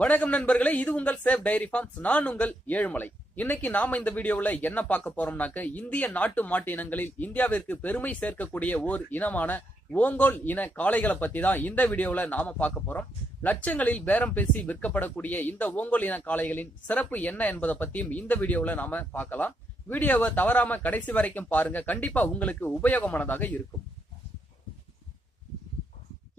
வணக்கம் நண்பர்களே இது உங்கள் சேஃப் டைரி ஃபார்ம்ஸ். நான் உங்கள் ஏழுமலை. இன்னைக்கு நாம இந்த வீடியோவில் என்ன பார்க்க போறோம்னாக்க இந்திய நாட்டு மாட்டு இனங்களில் இந்தியாவிற்கு பெருமை சேர்க்கக்கூடிய ஓர் இனமான ஓங்கோல் இன காளைகளை பத்தி தான் இந்த வீடியோவில் நாம பார்க்க போறோம். லட்சங்களில் பேரம் பேசி விற்கப்படக்கூடிய இந்த ஓங்கோல் இன காளைகளின் சிறப்பு என்ன என்பதை பத்தியும் இந்த வீடியோவில் நாம பார்க்கலாம். வீடியோவை தவறாம கடைசி வரைக்கும் பாருங்க. கண்டிப்பா உங்களுக்கு உபயோகமானதாக இருக்கும்.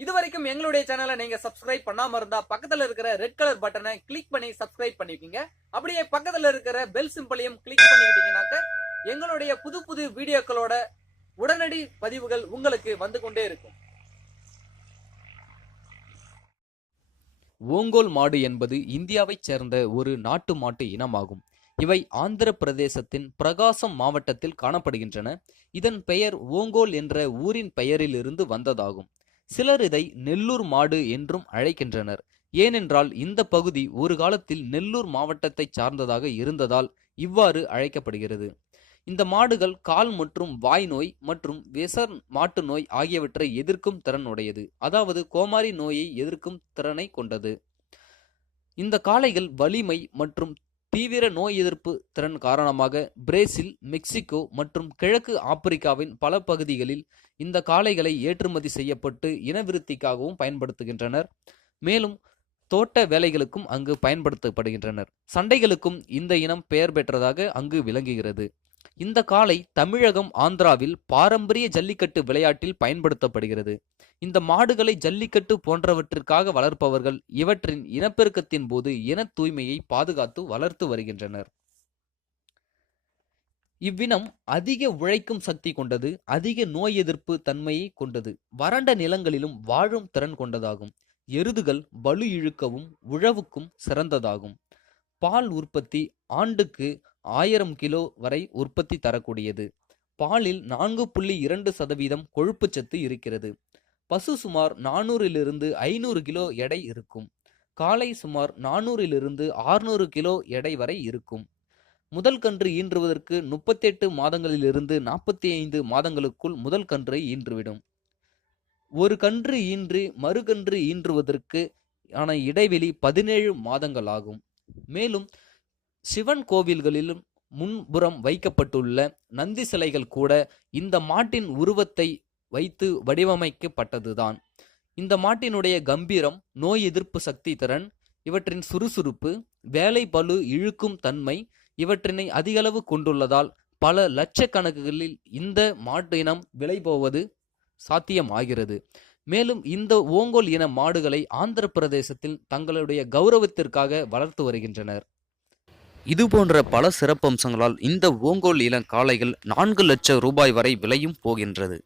இது வரைக்கும் எங்களுடைய சேனலை நீங்க சப்ஸ்கிரைப் பண்ணாம இருந்தா பக்கத்துல இருக்கிற ரெட் கலர் பட்டனை கிளிக் பண்ணி சப்ஸ்கிரைப் பண்ணிப்பீங்க அப்படியே பக்கத்துல இருக்கிற பெல் சிம்பிளையும் கிளிக் பண்ணிக்கிட்டீங்கன்னாக்க எங்களுடைய புது புது வீடியோக்களோட உடனடி பதிவுகள் உங்களுக்கு வந்து கொண்டே இருக்கும். ஓங்கோல் மாடு என்பது இந்தியாவைச் சேர்ந்த ஒரு நாட்டு மாட்டு இனமாகும். இவை ஆந்திர பிரதேசத்தின் பிரகாசம் மாவட்டத்தில் காணப்படுகின்றன. இதன் பெயர் ஓங்கோல் என்ற ஊரின் பெயரிலிருந்து வந்ததாகும். சிலர் இதை நெல்லூர் மாடு என்றும் அழைக்கின்றனர். ஏனென்றால் இந்த பகுதி ஒரு காலத்தில் நெல்லூர் மாவட்டத்தை சார்ந்ததாக இருந்ததால் இவ்வாறு அழைக்கப்படுகிறது. இந்த மாடுகள் கால் மற்றும் வாய் நோய் மற்றும் வெசர் மாட்டு நோய் ஆகியவற்றை எதிர்க்கும் திறன் உடையது. அதாவது கோமாரி நோயை எதிர்க்கும் திறனை கொண்டது. இந்த காளைகள் வலிமை மற்றும் தீவிர நோய் எதிர்ப்பு திறன் காரணமாக பிரேசில் மெக்சிகோ மற்றும் கிழக்கு ஆப்பிரிக்காவின் பல பகுதிகளில் இந்த காளைகளை ஏற்றுமதி செய்யப்பட்டு இனவிருத்திக்காகவும் பயன்படுத்துகின்றனர். மேலும் தோட்ட வேலைகளுக்கும் அங்கு பயன்படுத்தப்படுகின்றனர். சண்டைகளுக்கும் இந்த இனம் பெயர் பெற்றதாக அங்கு விளங்குகிறது. இந்த காளை தமிழகம் ஆந்திராவில் பாரம்பரிய ஜல்லிக்கட்டு விளையாட்டில் பயன்படுத்தப்படுகிறது. இந்த மாடுகளை ஜல்லிக்கட்டு போன்றவற்றிற்காக வளர்ப்பவர்கள் இவற்றின் இனப்பெருக்கத்தின் போது இன தூய்மையை பாதுகாத்து வளர்த்து வருகின்றனர். இவ்வினம் அதிக உழைக்கும் சக்தி கொண்டது அதிக நோய் எதிர்ப்பு தன்மையை கொண்டது. வறண்ட நிலங்களிலும் வாழும் திறன் கொண்டதாகும். எருதுகள் பலு இழுக்கவும் உழவுக்கும் சிறந்ததாகும். பால் உற்பத்தி ஆண்டுக்கு ஆயிரம் கிலோ வரை உற்பத்தி தரக்கூடியது. பாலில் நான்கு புள்ளி இரண்டு சதவீதம் கொழுப்புச்சத்து இருக்கிறது. பசு சுமார் நானூறிலிருந்து ஐநூறு கிலோ எடை இருக்கும். காளை சுமார் நானூறிலிருந்து ஆறுநூறு கிலோ எடை வரை இருக்கும். முதல் கன்று ஈன்றுவதற்கு முப்பத்தெட்டு மாதங்களிலிருந்து நாற்பத்தி ஐந்து மாதங்களுக்குள் முதல் கன்றை ஈன்றுவிடும். ஒரு கன்று ஈன்று மறுகன்று ஈன்றுவதற்கு ஆன இடைவெளி பதினேழு மாதங்கள் ஆகும் மேலும் சிவன் கோவில்களிலும் முன்புறம் வைக்கப்பட்டுள்ள நந்தி சிலைகள் கூட இந்த மாட்டின் உருவத்தை வைத்து வடிவமைக்கப்பட்டதுதான். இந்த மாட்டினுடைய கம்பீரம் நோய் எதிர்ப்பு சக்தி திறன் இவற்றின் சுறுசுறுப்பு வேலை பளு இழுக்கும் தன்மை இவற்றினை அதிகளவு கொண்டுள்ளதால் பல லட்சக்கணக்குகளில் இந்த மாட்டு இனம் விலை போவது சாத்தியமாகிறது. மேலும் இந்த ஓங்கோல் இன மாடுகளை ஆந்திர பிரதேசத்தில் தங்களுடைய கௌரவத்திற்காக வளர்த்து வருகின்றனர். இது போன்ற பல சிறப்பம்சங்களால் இந்த ஓங்கோல் இன காளைகள் நான்கு லட்சம் ரூபாய் வரை விலையும் போகின்றது.